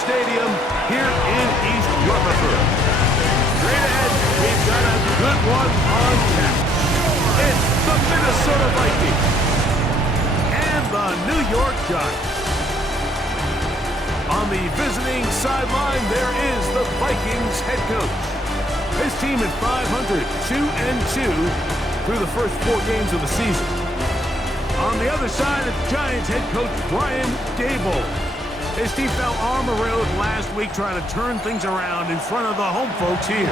Stadium here in East Rutherford. Straight ahead, we've got a good one on tap. It's the Minnesota Vikings and the New York Giants. On the visiting sideline, there is the Vikings head coach. His team at 500, 2-2 through the first 4 games of the season. On the other side, it's Giants head coach Brian Daboll. His team fell on the road last week trying to turn things around in front of the home folks here.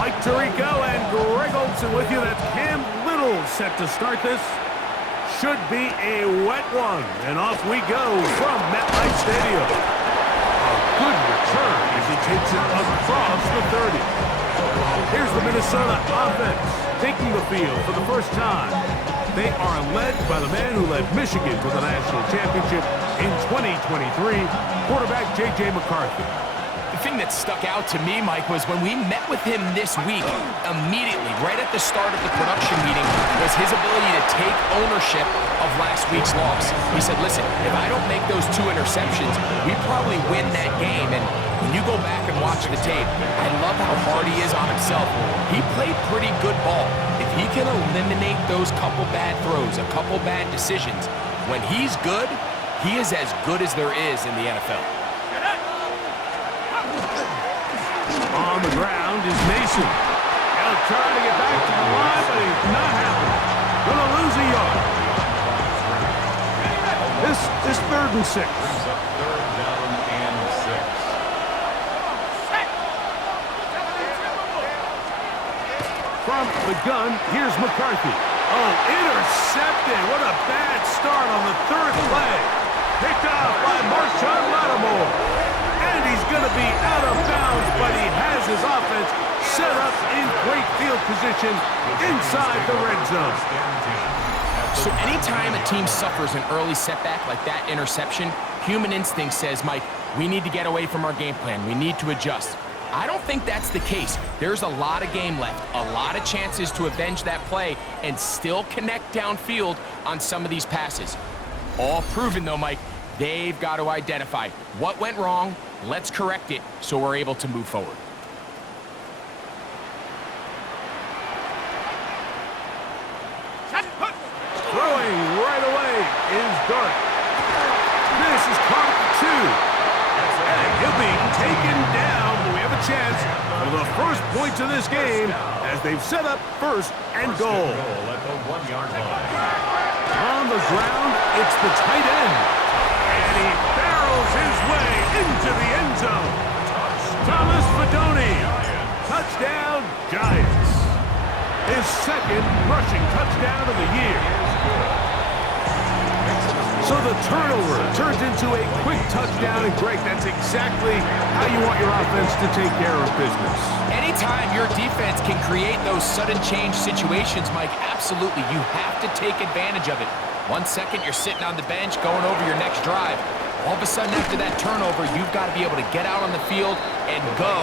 Mike Tirico and Greg Olsen with you. That's Cam Little set to start this. Should be a wet one. And off we go from MetLife Stadium. A good return as he takes it across the 30. Here's the Minnesota offense taking the field for the first time. They are led by the man who led Michigan to the national championship in 2023, quarterback J.J. McCarthy. The thing that stuck out to me, Mike, was when we met with him this week, immediately, right at the start of the production meeting, was his ability to take ownership of last week's loss. He said, listen, if I don't make those 2 interceptions, we probably win that game. And when you go back and watch the tape, I love how hard he is on himself. He played pretty good ball. If he can eliminate those couple bad throws, a couple bad decisions, when he's good, he is as good as there is in the NFL. On the ground is Mason. He'll try to get back to the line, but he's not happening. Gonna lose a yard. This is 3rd and 6. From the gun, here's McCarthy. Oh, intercepted. What a bad start on the 3rd play. Picked off by Marshawn Lattimore. And he's going to be out of bounds, but he has his offense set up in great field position inside the red zone. So anytime a team suffers an early setback like that interception, human instinct says, Mike, we need to get away from our game plan. We need to adjust. I don't think that's the case. There's a lot of game left, a lot of chances to avenge that play and still connect downfield on some of these passes. All proven, though, Mike. They've got to identify what went wrong, let's correct it so we're able to move forward. Throwing right away is Dart. This is caught 2. And he'll be taken down. We have a chance for the first points of this game as they've set up 1st and goal. On the ground, it's the tight end. And he barrels his way into the end zone. Thomas Fidone. Touchdown, Giants. His 2nd rushing touchdown of the year. So the turnover turns into a quick touchdown. And Greg, that's exactly how you want your offense to take care of business. Anytime your defense can create those sudden change situations, Mike, absolutely, you have to take advantage of it. 1 second, you're sitting on the bench going over your next drive. All of a sudden, after that turnover, you've got to be able to get out on the field and go.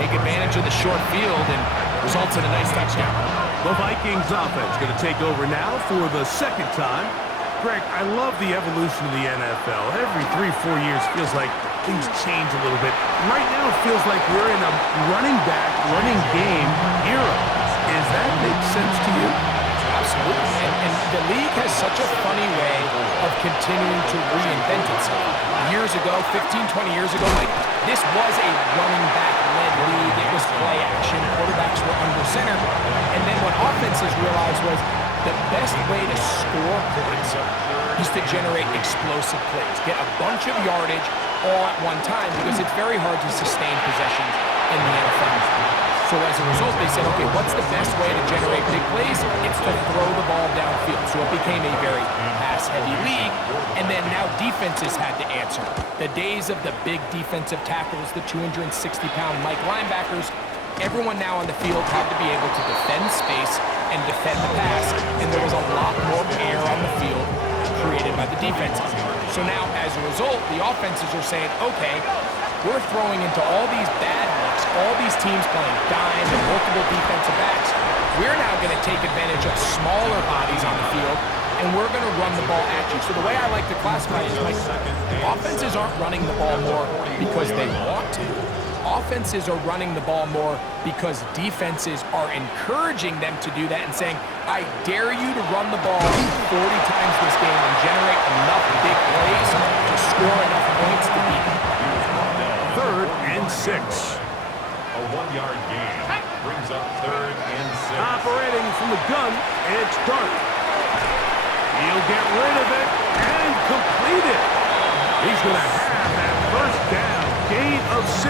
Take advantage of the short field and results in a nice touchdown. The Vikings offense going to take over now for the 2nd time. Greg, I love the evolution of the NFL. Every 3-4 years feels like things change a little bit. Right now, it feels like we're in a running back, running game era. Does that make sense to you? Absolutely. And the league has such a funny way of continuing to reinvent itself. Years ago, 15, 20 years ago, Mike, this was a running back-led league. It was play action. Quarterbacks were under center. And then what offenses realized was the best way to score points is to generate explosive plays. Get a bunch of yardage all at one time because it's very hard to sustain possessions in the NFL. So as a result, they said, okay, what's the best way to generate big plays? It's to throw the ball downfield. So it became a very pass-heavy league. And then now defenses had to answer. The days of the big defensive tackles, the 260-pound Mike linebackers, everyone now on the field had to be able to defend space and defend the pass. And there was a lot more air on the field created by the defenses. So now, as a result, the offenses are saying, okay, we're throwing into all these bad looks, all these teams playing dime and multiple defensive backs. We're now going to take advantage of smaller bodies on the field and we're going to run the ball at you. So the way I like to classify it is like offenses aren't running the ball more because they want to. Offenses are running the ball more because defenses are encouraging them to do that and saying, I dare you to run the ball 40 times this game and generate enough big plays to score enough points to beat them. 3rd and 6. A 1-yard gain brings up 3rd and 6. Operating from the gun, it's Dart. He'll get rid of it and complete it. He's going to have that first down, gain of 6,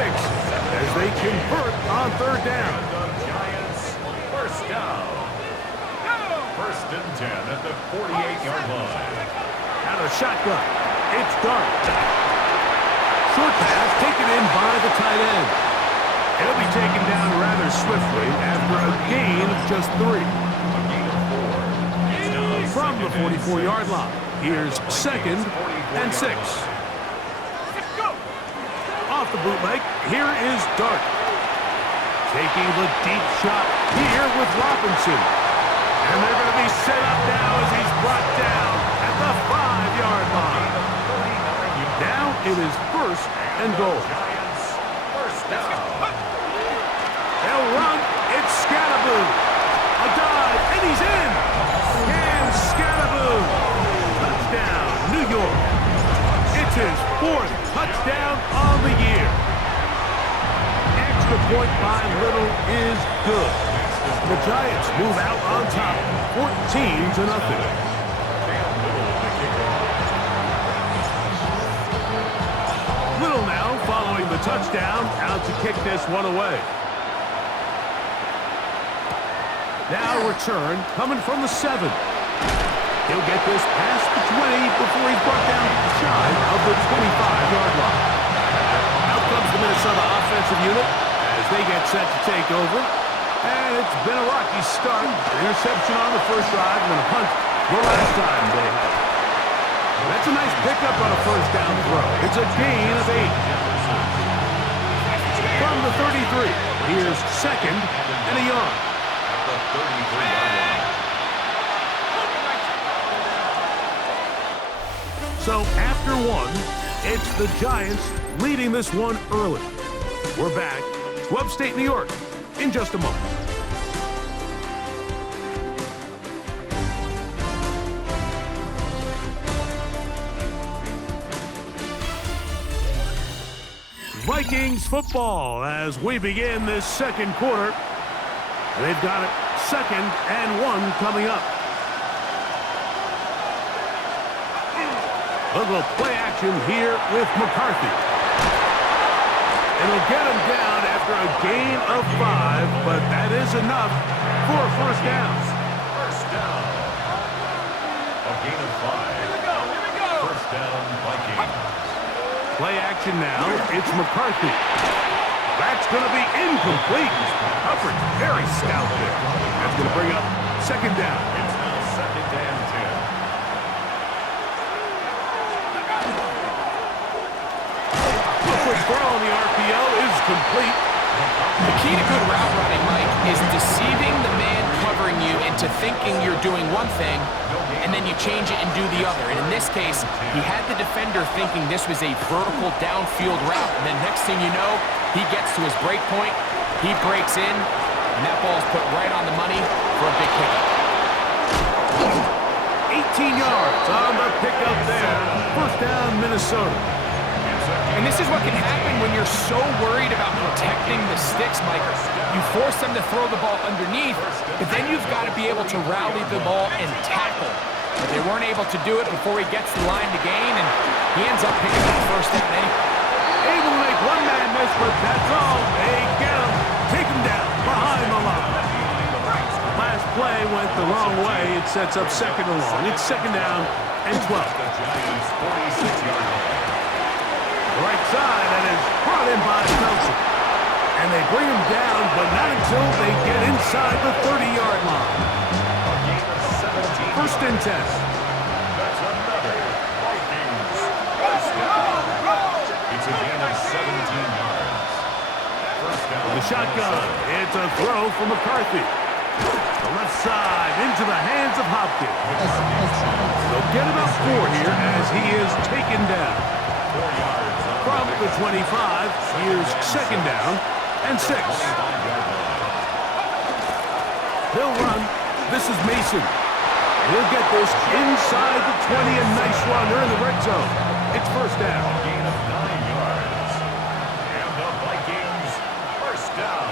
as they convert on 3rd down. Giants, first down. 1st and 10 at the 48-yard line. Out of shotgun, it's Dart. Short pass taken in by the tight end. It'll be taken down rather swiftly after a gain of just 3. A gain of 4. From the 44-yard line, here's 2nd and 6. Off the bootleg, here is Dart. Taking the deep shot here with Robinson. And they're going to be set up now as he's brought down at the 5-yard line. Now it is 1st and goal. Giants, first down. They'll run. It's Scatterboo. A dive, and he's in. Cam Scatterboo. Touchdown, New York. It's his 4th touchdown on the year. Extra point by Little is good. The Giants move out on top, 14-0. Little now following the touchdown, out to kick this one away. Now return, coming from the 7. He'll get this past the 20 before he's brought down shy of the 25-yard line. Out comes the Minnesota offensive unit as they get set to take over. And it's been a rocky start. An interception on the first drive and a punt the last time they had it. That's a nice pickup on a first down throw. It's a gain of 8. From the 33, here's 2nd and a yard. The 33-yard line. So after 1, it's the Giants leading this one early. We're back to upstate New York in just a moment. Vikings football as we begin this 2nd quarter. They've got it 2nd and 1 coming up. A little play action here with McCarthy. It'll get him down after a gain of 5, but that is enough for a first down. First down. A gain of 5. Here we go. First down, Vikings. Play action now. It's McCarthy. That's going to be incomplete. Hubbard, very stout there. That's going to bring up 2nd down. It's now 2nd and 10. Quick throw on the RPO is complete. The key to good route running, Mike, is deceiving the man covering you into thinking you're doing one thing, and then you change it and do the other. And in this case, he had the defender thinking this was a vertical downfield route, and then next thing you know, he gets to his break point, he breaks in, and that ball is put right on the money for a big pickup. 18 yards on the pickup there. First down, Minnesota. And this is what can happen when you're so worried about protecting the sticks, Mike. You force them to throw the ball underneath, but then you've got to be able to rally the ball and tackle. But they weren't able to do it before he gets the line to gain, and he ends up picking up the first down anyway. Able to make one man miss, but that's all. They get him. Take him down behind the line. Last play went the wrong way. It sets up 2nd and long. It's 2nd down and 12. The Giants' 46-yard line. Right side, and is brought in by Nelson. And they bring him down, but not until they get inside the 30-yard line. A gain of 17. 1st and 10. That's another Vikings first down. It's a gain of 17 yards. First down. The shotgun. It's a throw from McCarthy. The left side into the hands of Hopkins. get about 4 here as he is taken down. 4 yards. From the 25, here's second down and 6. He'll run. This is Mason. He'll get this inside the 20, a nice run. They're in the red zone. It's first down. Gain of 9 yards. And the Vikings first down.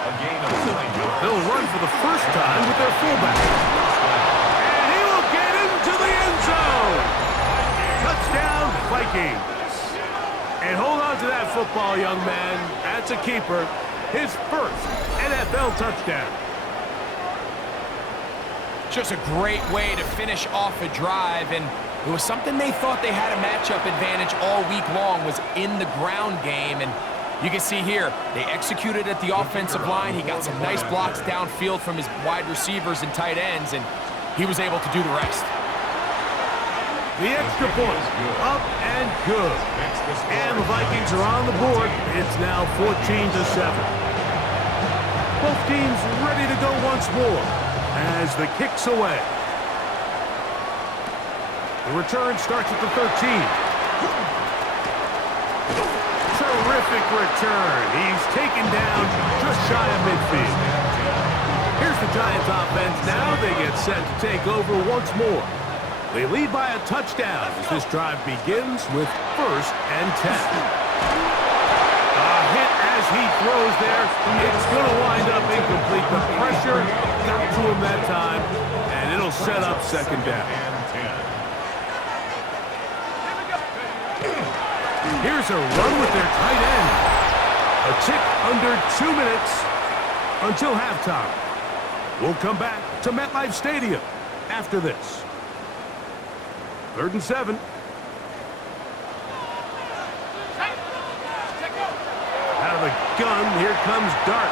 A gain of 9 yards. They'll run for the first time with their fullback. And he will get into the end zone. Touchdown, Vikings. And hold on to that football, young man. That's a keeper. His first NFL touchdown. Just a great way to finish off a drive, and it was something they thought they had a matchup advantage all week long, was in the ground game. And you can see here, they executed at the offensive line. He got some nice blocks downfield from his wide receivers and tight ends, and he was able to do the rest. The extra point, up and good. And the Vikings are on the board. It's now 14-7. Both teams ready to go once more as the kick's away. The return starts at the 13. Terrific return. He's taken down just shy of midfield. Here's the Giants offense. Now they get set to take over once more. They lead by a touchdown as this drive begins with first and 10. A hit as he throws there. It's going to wind up incomplete. The pressure got to him that time, and it'll set up second down. Here's a run with their tight end. A tick under 2 minutes until halftime. We'll come back to MetLife Stadium after this. 3rd and 7. Out of the gun, here comes Dart.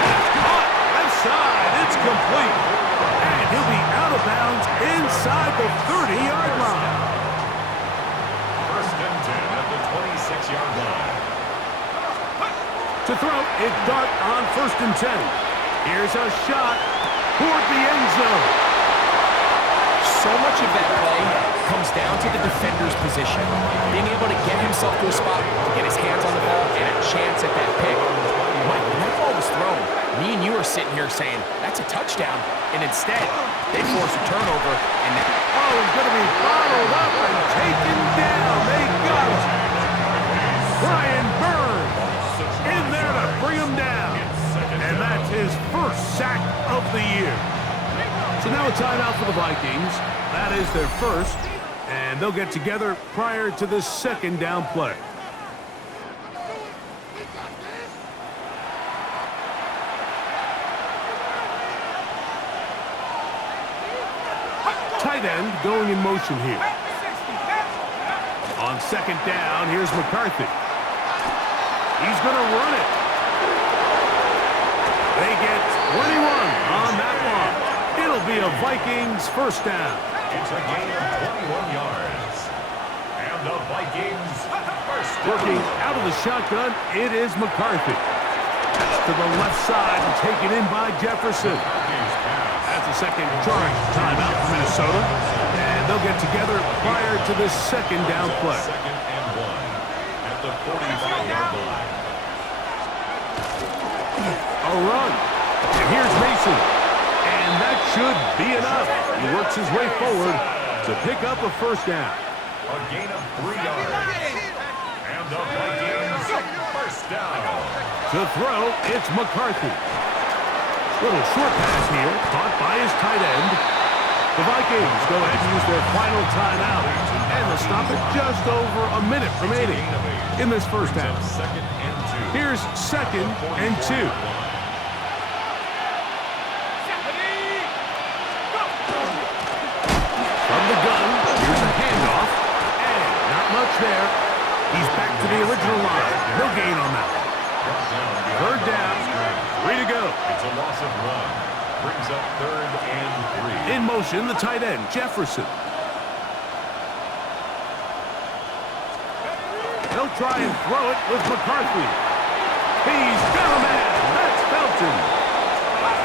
And it's caught. Left side. It's complete. And he'll be out of bounds inside the 30-yard line. First and 10 at the 26-yard line. To throw, it's Dart on 1st and 10. Here's a shot toward the end zone. So much of that play comes down to the defender's position. Being able to get himself to a spot, to get his hands on the ball, and a chance at that pick. Mike, when that ball was thrown, me and you are sitting here saying, that's a touchdown. And instead, they force a turnover, and that... Oh, he's going to be bottled up and taken down. They got him. Brian Burns in there to bring him down. And that's his first sack of the year. So now a timeout for the Vikings. That is their first, and they'll get together prior to the second down play. Tight end going in motion here. On second down, here's McCarthy. He's going to run it. They get 21 on that one. It'll be a Vikings first down. It's a gain of 21 yards. And the Vikings first down. Working out of the shotgun, it is McCarthy. That's to the left side and taken in by Jefferson. That's a second charge timeout for Minnesota. And they'll get together prior to this second down play. Second and 1 at the 45-yard line. A run. And here's Mason. And that should be enough. He works his way forward to pick up a first down. A gain of 3 yards. And the Vikings first down. To throw, it's McCarthy. Little short pass here, caught by his tight end. The Vikings go ahead and use their final timeout. And they'll stop it just over a minute remaining in this first half. Second and 2. Here's second and 2. From the gun, here's a handoff, and not much there. He's back to the original line. No gain on that. Third down, 3 to go. It's a loss of 1. Brings up 3rd and 3. In motion, the tight end, Jefferson. They'll try and throw it with McCarthy. He's got a man. That's Felton.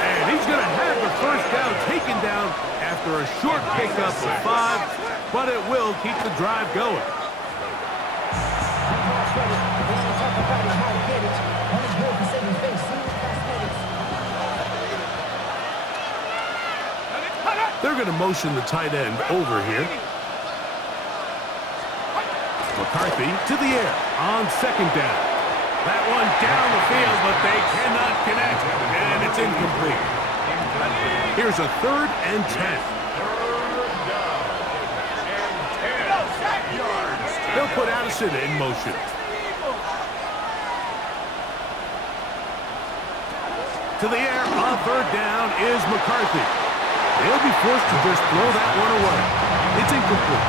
And he's going to have the first down taken down after a short pickup of 5, but it will keep the drive going. They're going to motion the tight end over here. McCarthy to the air on second down. That one down the field, but they cannot connect, and it's incomplete. Here's a 3rd and 10. They'll put Addison in motion. To the air on 3rd down is McCarthy. They'll be forced to just throw that one away. It's incomplete.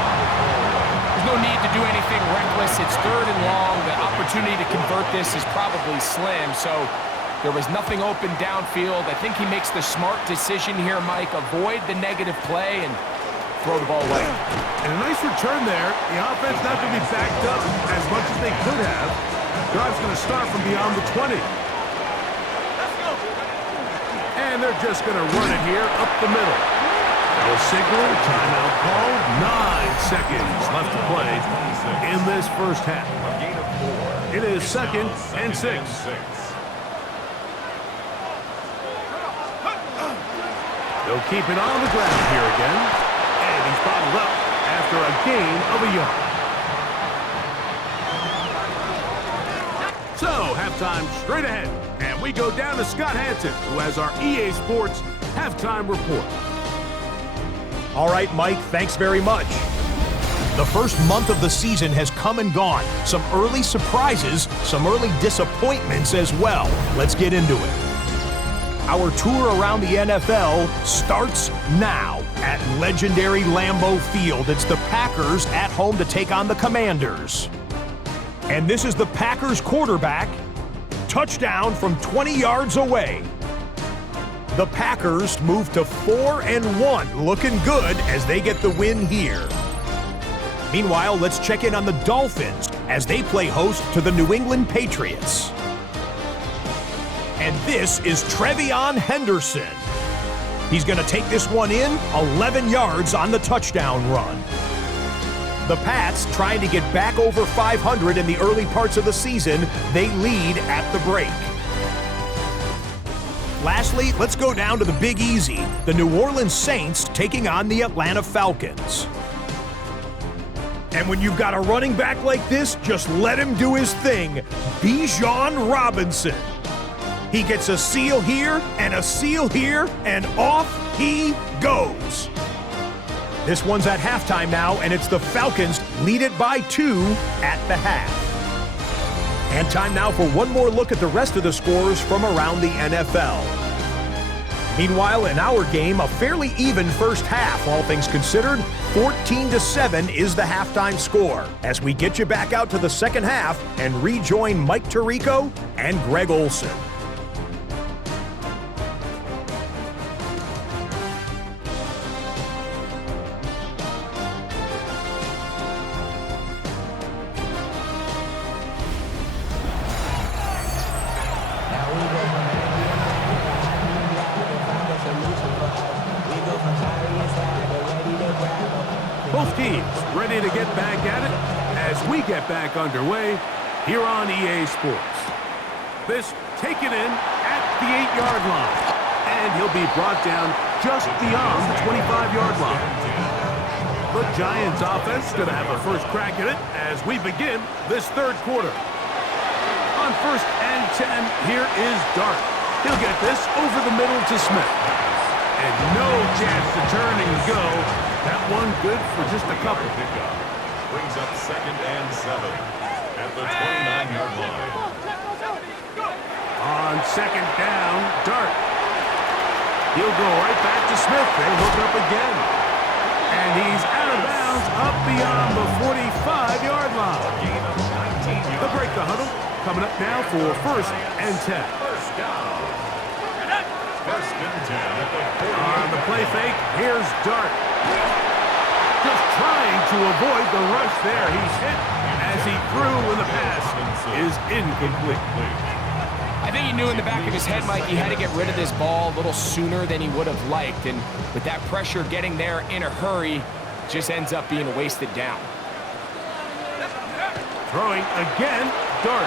There's no need to do anything reckless. It's 3rd and long. The opportunity to convert this is probably slim, so there was nothing open downfield. I think he makes the smart decision here, Mike. Avoid the negative play and throw the ball away. And a nice return there. The offense not going to be backed up as much as they could have. Drive's going to start from beyond the 20. And they're just going to run it here up the middle. No signal, timeout call, 9 seconds left to play in this first half. It is 2nd and 6. They'll keep it on the ground here again. And he's bottled up after a gain of a yard. So, halftime straight ahead. And we go down to Scott Hanson, who has our EA Sports halftime report. All right, Mike, thanks very much. The first month of the season has come and gone. Some early surprises, some early disappointments as well. Let's get into it. Our tour around the NFL starts now at legendary Lambeau Field. It's the Packers at home to take on the Commanders. And this is the Packers quarterback. Touchdown from 20 yards away. The Packers move to 4-1, looking good as they get the win here. Meanwhile, let's check in on the Dolphins as they play host to the New England Patriots. And this is Trevion Henderson. He's going to take this one in, 11 yards on the touchdown run. The Pats, trying to get back over 500 in the early parts of the season, they lead at the break. Lastly, let's go down to the Big Easy, the New Orleans Saints taking on the Atlanta Falcons. And when you've got a running back like this, just let him do his thing. Bijan Robinson. He gets a seal here and a seal here, and off he goes. This one's at halftime now, and it's the Falcons lead it by 2 at the half. And time now for one more look at the rest of the scores from around the NFL. Meanwhile, in our game, a fairly even first half, all things considered. 14-7 is the halftime score as we get you back out to the second half and rejoin Mike Tirico and Greg Olson. Both teams ready to get back at it as we get back underway here on EA Sports. This taken in at the 8-yard line, and he'll be brought down just beyond the 25-yard line. The Giants offense going to have a first crack at it as we begin this third quarter. On 1st and 10, here is Dart. He'll get this over the middle to Smith. And no chance to turn and go. That one good for just a couple. Pickup brings up 2nd and 7 at the 29-yard line. On 2nd down, Dart. He'll go right back to Smith. They hook up again. And he's out of bounds up beyond the 45-yard line. They'll break the huddle. Coming up now for 1st and 10. First down. 1st and 10 at the 40. On the play fake, here's Dart. Just trying to avoid the rush there. He's hit as he threw when the pass is incomplete. I I think he knew in the back of his head, Mike, he had to get rid of this ball a little sooner than he would have liked. And with that pressure getting there in a hurry, just ends up being a wasted down. Throwing again, Dart.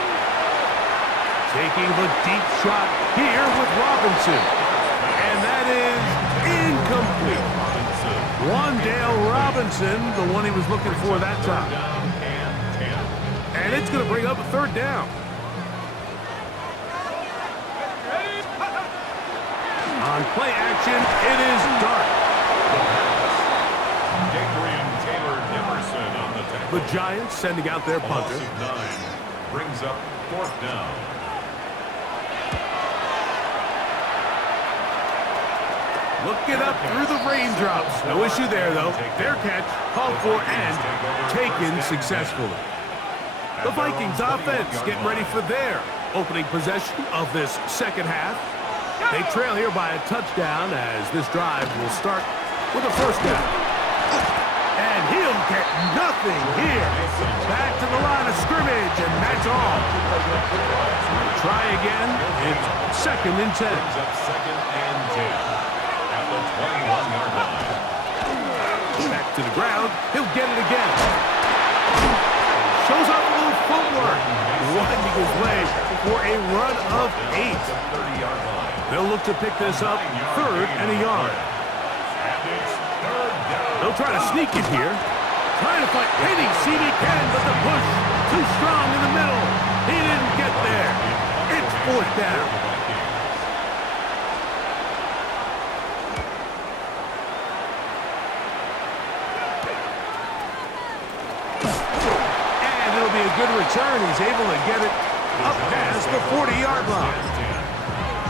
Taking the deep shot here with Robinson. And that is incomplete. Wan'Dale Robinson, the one he was looking for that time. And it's going to bring up a third down. On play action, it is Dart. Darian Taylor-Emerson on the tackle. The Giants sending out their punter. Loss of 9 brings up 4th down. Looking up through the raindrops. No issue there, though. Fair catch, called for, and taken successfully. The Vikings offense getting ready for their opening possession of this second half. They trail here by a touchdown as this drive will start with a first down. And he'll get nothing here. Back to the line of scrimmage, and that's all. Try again. It's 2nd and 10. Brings up 2nd and 10 at the 21-yard line. Back to the ground. He'll get it again. Shows off a little footwork, winding his way for a run of 8. 30-yard line. They'll look to pick this up 3rd and a yard. And it's 3rd down. They'll try to sneak it here. Trying to fight hitting CD can, but the push too strong in the middle. He didn't get there. It's 4th down. And it'll be a good return. He's able to get it up past the 40-yard line.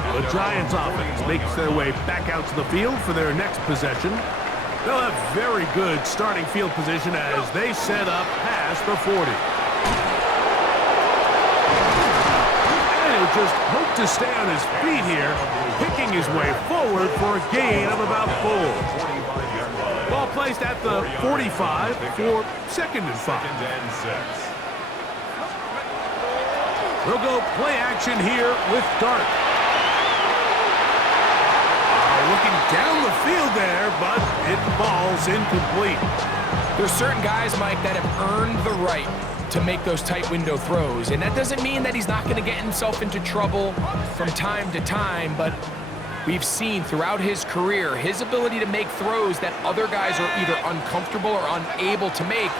The Giants offense makes their way back out to the field for their next possession. They'll have very good starting field position as they set up past the 40. And he'll just hope to stay on his feet here, picking his way forward for a gain of about 4. Ball placed at the 45 for 2nd and 5. 2nd and 6. We'll go play action here with Dart. Looking down the field there, but it falls incomplete. There's certain guys, Mike, that have earned the right to make those tight window throws. And that doesn't mean that he's not going to get himself into trouble from time to time, but we've seen throughout his career his ability to make throws that other guys are either uncomfortable or unable to make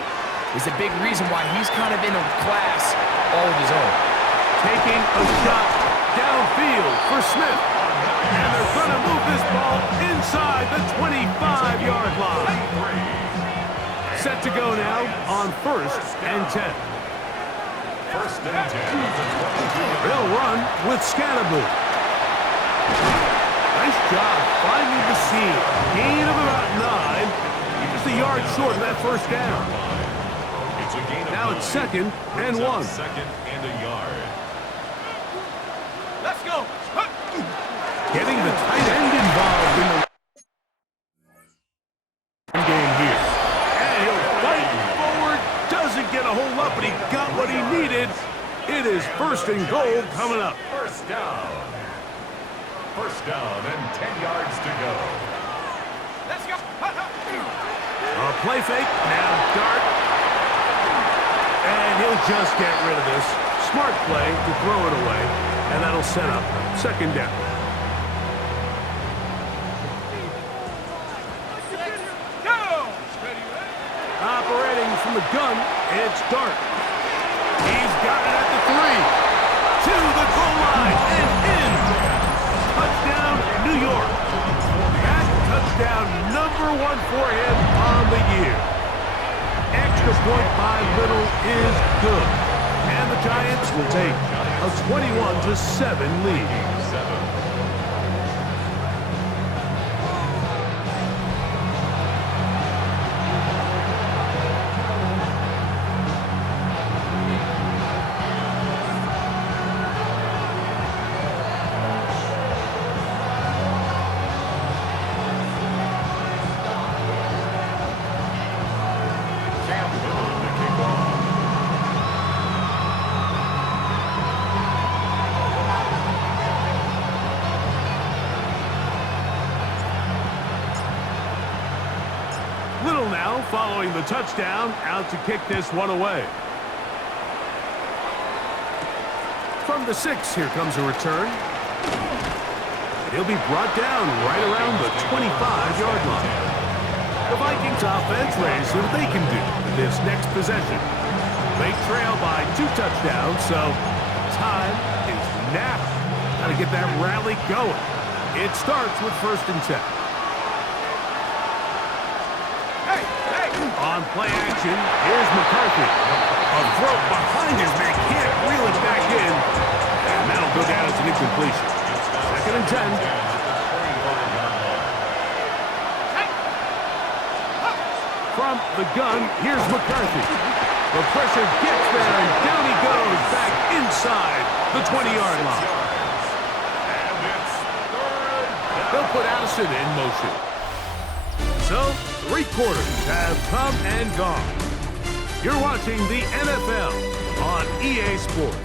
is a big reason why he's kind of in a class all of his own. Taking a shot downfield for Smith. And they're going to move this ball inside the 25-yard line. Set to go now on 1st and 10. 1st and 10. They'll run with Scannable. Nice job finding the seam. Gain of about 9. Just a yard short of that first down. It's a gain of Now 9. it's 2nd and 1. 2nd and a yard. Let's go. Getting the tight end involved in the game here. And he'll fight forward. Doesn't get a whole lot, but he got what he needed. It is 1st and goal coming up. 1st down. 1st down and 10 yards to go. Let's go. A play fake. Now Dart. And he'll just get rid of this. Smart play to throw it away. And that'll set up 2nd down. Operating from the gun, it's Dart. He's got it at the 3. To the goal line and in. Touchdown, New York. That touchdown #1 for him on the year. Extra point by Little is good. And the Giants will take a 21-7 lead. Little now following the touchdown, out to kick this one away. From the 6, here comes a return. And he'll be brought down right around the 25-yard line. The Vikings offense ready to see what they can do with this next possession. They trail by 2 touchdowns, so time is now. Got to get that rally going. It starts with 1st and 10. On play action, here's McCarthy. A throw behind his man, can't reel it back in. And that'll go down as an incompletion. 2nd and 10. From the gun, here's McCarthy. The pressure gets there, and down he goes, back inside the 20-yard line. They'll put Addison in motion. So, 3 quarters have come and gone. You're watching the NFL on EA Sports.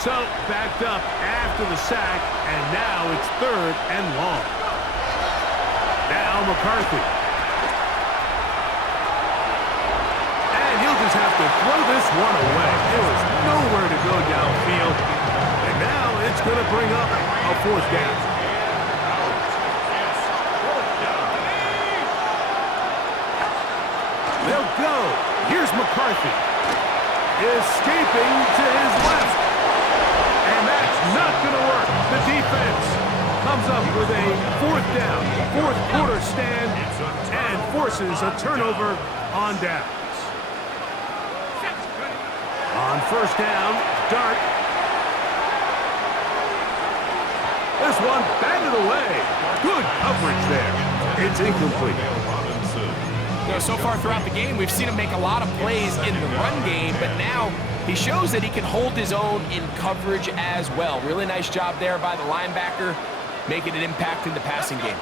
So, backed up after the sack, and now it's 3rd and long. Now McCarthy. And he'll just have to throw this one away. There was nowhere to go downfield. And now it's going to bring up a 4th down. They'll go. Here's McCarthy. Escaping to his left. And that's not going to work. The defense comes up with a 4th down, 4th quarter stand, and forces a turnover on downs. On 1st down, Dart. This one batted away. Good coverage there. It's incomplete. You know, so far throughout the game, we've seen him make a lot of plays in the run game, but now he shows that he can hold his own in coverage as well. Really nice job there by the linebacker, making an impact in the passing game.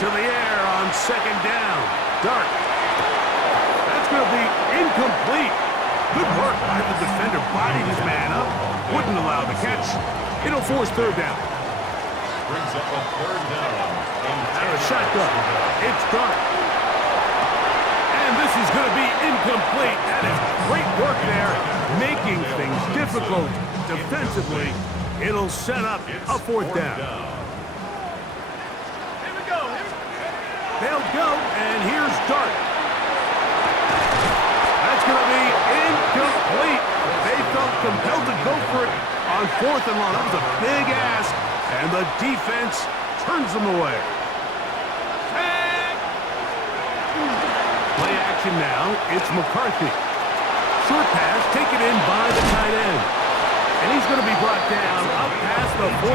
To the air on 2nd down. Dart. That's going to be incomplete. Good work by the defender. Bodied his man up. Wouldn't allow the catch. It'll force 3rd down. Brings up a 3rd down. Out of the shotgun. It's Dart. And this is going to be incomplete. That is great work there, making things difficult defensively. It'll set up a 4th down. Here we go. They'll go, and here's Dart. That's going to be incomplete. They felt compelled to go for it on 4th and long. That was a big ask, and the defense turns them away. Play action now. It's McCarthy. Short pass taken in by the tight end. And he's going to be brought down up past the 45.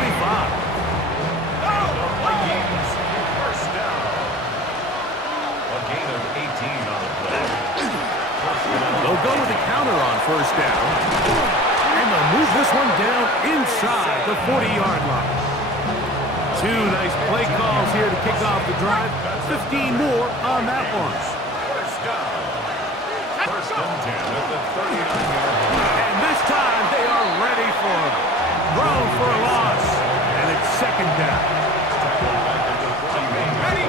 Vikings, 1st down. A gain of 18 on the play. They'll go with the counter on 1st down. And they'll move this one down inside the 40-yard line. 2 nice play calls here to kick off the drive. 15 more on that one. 1st and 10 at the 39-yard line. And this time they are ready for him. Thrown for a loss. And it's 2nd down. Ready?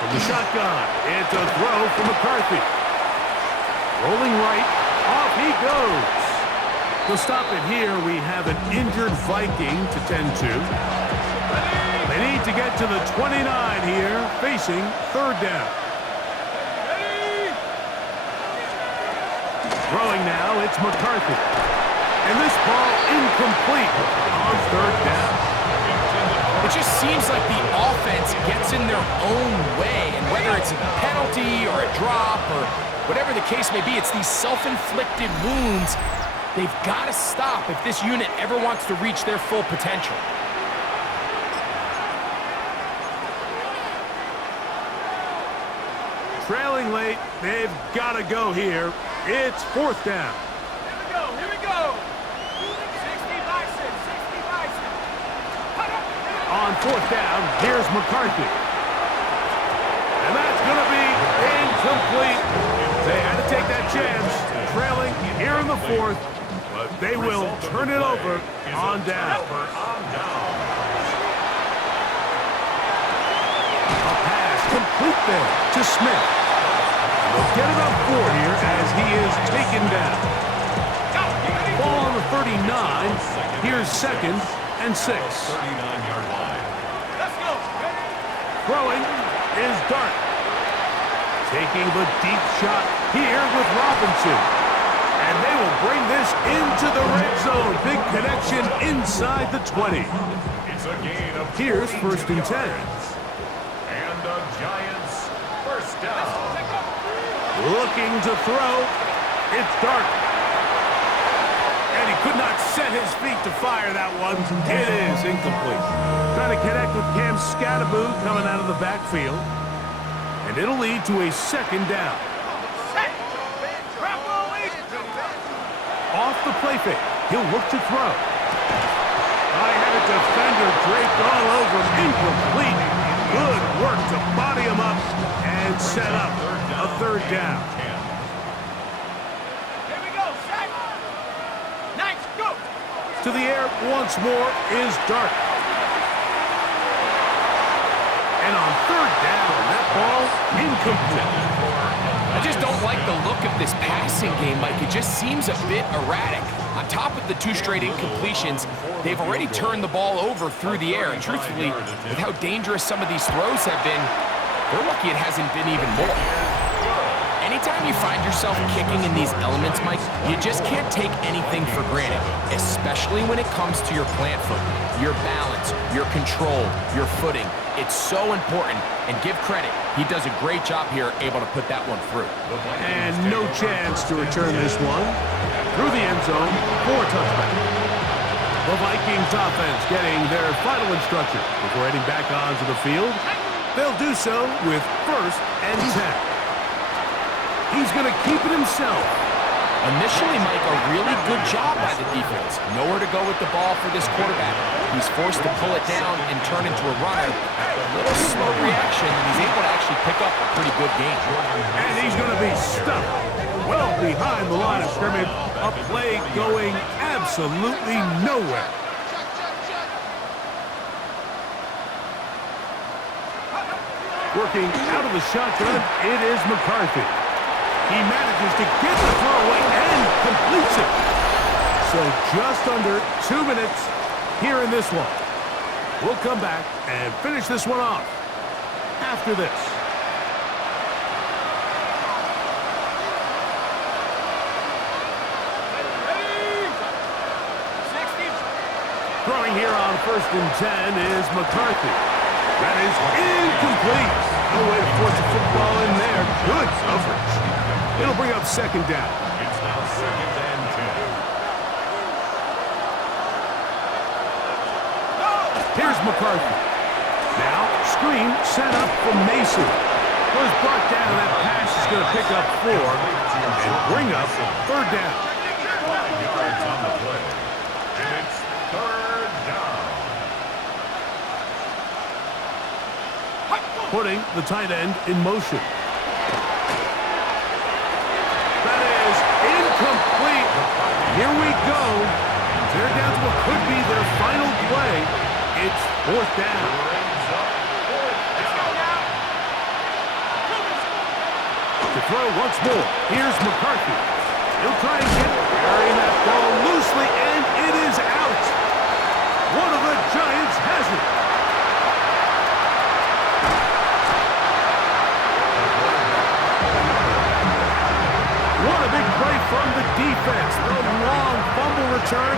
From the shotgun, it's a throw for McCarthy. Rolling right, off he goes. To stop it here, we have an injured Viking to tend to. They need to get to the 29 here, facing 3rd down. Throwing now, it's McCarthy. And this ball incomplete on 3rd down. It just seems like the offense gets in their own way, and whether it's a penalty or a drop or whatever the case may be, it's these self-inflicted wounds they've got to stop if this unit ever wants to reach their full potential. Trailing late, they've got to go here. It's 4th down. Here we go. 60 Bison, 60 Bison. On on fourth down, here's McCarthy. And that's going to be incomplete. They had to take that chance, trailing here in the fourth, but they will turn it over on down. A pass complete there to Smith. They'll get it up 4 here as he is taken down. Ball on the 39. Here's 2nd and 6. 39-yard line. Let's go. Throwing is Dart. Taking the deep shot here with Robinson. And they will bring this into the red zone. Big connection inside the 20. It's a gain of Here's 1st and 10. And the Giants first down. Looking to throw. It's Dart. And he could not set his feet to fire that one. It is incomplete. Trying to connect with Cam Scattaboo coming out of the backfield. And it'll lead to a 2nd down. Off the play fake. He'll look to throw. I had a defender draped all over him. Incomplete. Good work to body him up and set up a 3rd down. Here we go, set. Nice, go. To the air once more is Dart. And on 3rd down, that ball incomplete. I just don't like the look of this passing game, Mike. It just seems a bit erratic. On top of the 2 straight incompletions, they've already turned the ball over through the air. And truthfully, with how dangerous some of these throws have been, they're lucky it hasn't been even more. Anytime you find yourself kicking in these elements, Mike, you just can't take anything for granted, especially when it comes to your plant foot, your balance, your control, your footing. It's so important, and give credit. He does a great job here, able to put that one through. And no chance to return this one. Through the end zone for a touchback. The Vikings offense getting their final instruction before heading back onto the field. They'll do so with 1st and 10. He's going to keep it himself. Initially, Mike, a really good job by the defense. Nowhere to go with the ball for this quarterback. He's forced to pull it down and turn into a runner. A little slow reaction, and he's able to actually pick up a pretty good game. And he's going to be stuck well behind the line of scrimmage. A play going absolutely nowhere. Working out of the shotgun, it is McCarthy. He manages to get the throw away and completes it. So just under 2 minutes here in this one. We'll come back and finish this one off after this. Throwing here on 1st and 10 is McCarthy. That is incomplete. No way to force the football in there. Good coverage. It'll bring up 2nd down. It's now 2nd and 10. Here's McCarthy. Now, screen set up for Mason. Was brought down. That pass is going to pick up 4 and bring up 3rd down. 5 yards on the play. And it's 3rd down. Putting the tight end in motion. That is incomplete. Here we go. They're down to what could be their final play. It's 4th down. To throw once more. Here's McCarthy. He'll try and get it. Carrying that ball loosely, and it is out. One of the Giants has it. What a big play from the defense. The long fumble return.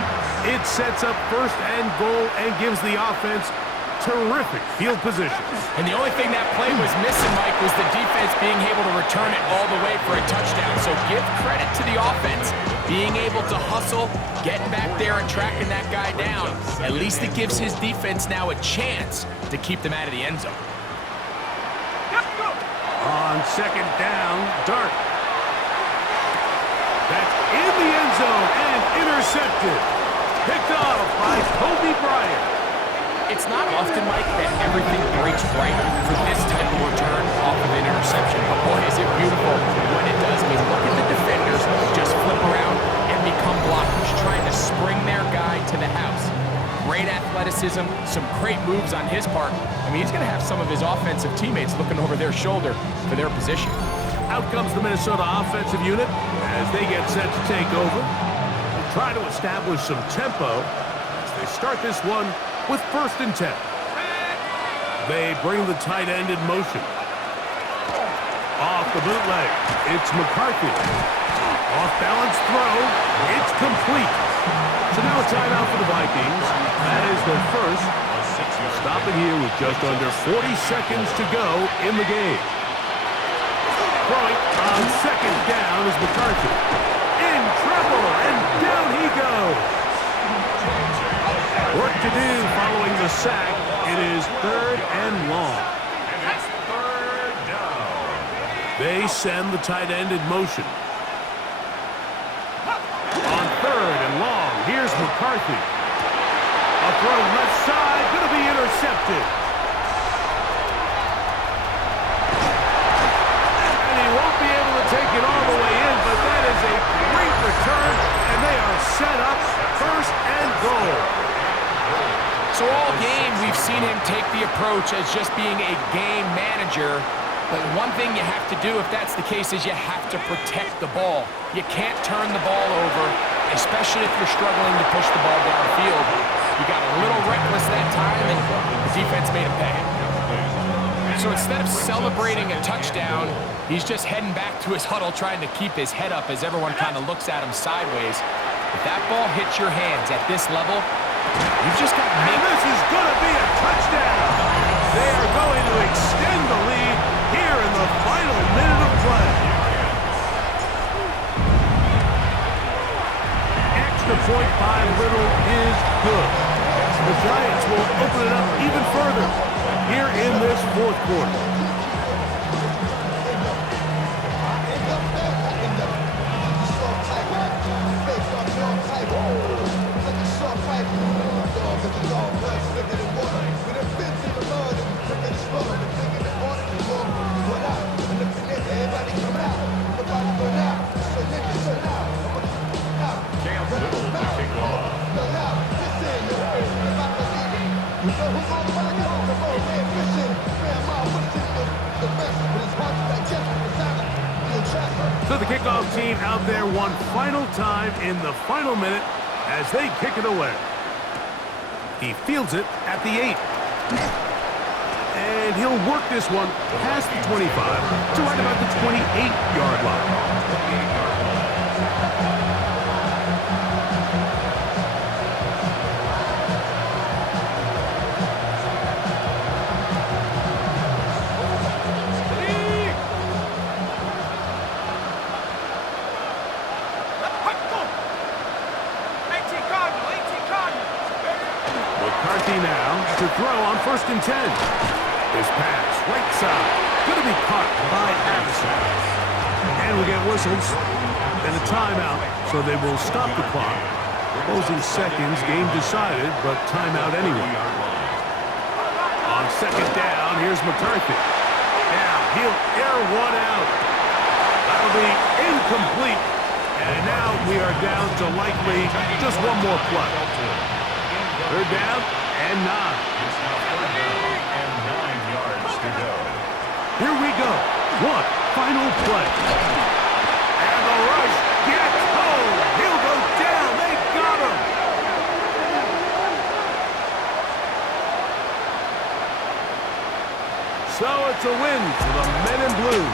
It sets up 1st and goal and gives the offense terrific field position. And the only thing that play was missing, Mike, was the defense being able to return it all the way for a touchdown. So give credit to the offense. Being able to hustle, getting back there and tracking that guy down. At least it gives his defense now a chance to keep them out of the end zone. On 2nd down, Dart. That's in the end zone and intercepted. Picked off by Kobe Bryant. It's not often, Mike, that everything breaks right for this type of return off of an interception. But boy, is it beautiful when it does. I mean, look at the defenders just flip around and become blockers, trying to spring their guy to the house. Great athleticism, some great moves on his part. I mean, he's going to have some of his offensive teammates looking over their shoulder for their position. Out comes the Minnesota offensive unit as they get set to take over. They try to establish some tempo as they start this one with 1st and 10. They bring the tight end in motion. Off the bootleg, it's McCarthy. Off-balance throw, it's complete. So now a timeout for the Vikings. That is their first. Stopping here with just under 40 seconds to go in the game. Throwing on 2nd down is McCarthy. In trouble, and down he goes. Work to do following the sack. It is 3rd and long. And it's 3rd down. They send the tight end in motion. On 3rd and long, here's McCarthy. A throw left side, going to be intercepted. And he won't be able to take it all the way in, but that is a great return, and they are set up 1st and goal. So all game, we've seen him take the approach as just being a game manager. But one thing you have to do if that's the case is you have to protect the ball. You can't turn the ball over, especially if you're struggling to push the ball downfield. You got a little reckless that time, and the defense made him pay. So instead of celebrating a touchdown, he's just heading back to his huddle trying to keep his head up as everyone kind of looks at him sideways. If that ball hits your hands at this level, you've just got to make... And this is going to be a touchdown. They are going to extend the lead here in the final minute of play. Extra point by Little is good. The Giants will open it up even further here in this 4th quarter. So the kickoff team out there one final time in the final minute as they kick it away. He fields it at the 8. And he'll work this one past the 25 to right about the 28-yard line. McCarthy now to throw on 1st and 10. His pass, right side, going to be caught by Addison. And we get whistles and a timeout, so they will stop the clock. Closing seconds, game decided, but timeout anyway. On 2nd down, here's McCarthy. Now he'll air one out. That'll be incomplete. And now we are down to likely just one more play. 3rd down and 9. It's now 3rd down and 9 yards to go. Here we go. One final play. And the rush gets home. He'll go down. They got him. So it's a win for the Men in Blue.